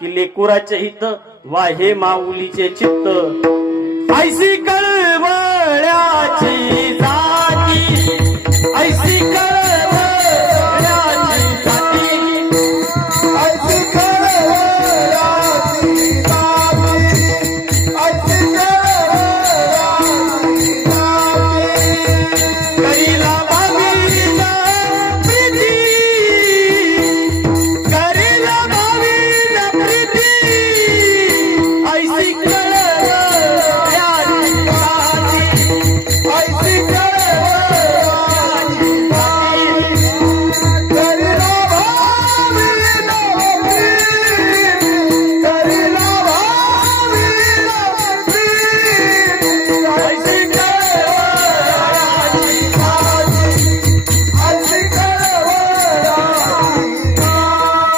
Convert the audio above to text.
की लेकुराचे हित वा हे माऊलीचे चित्त ऐसी कळवळ्याची जाती ऐसी कळवळ्याची जाती ऐसी कळवळ्याची जाती ऐसी कळवळ्याची जाती करीला भावीला प्रीती करीला भावीला प्रीती ऐसी कळवळ्याची जाती ऐसी कळवळ्याची जाती करीला भावीला प्रीती करीला भावीला प्रीती ऐसी कळवळ्याची जाती ऐसी कळवळ्याची जाती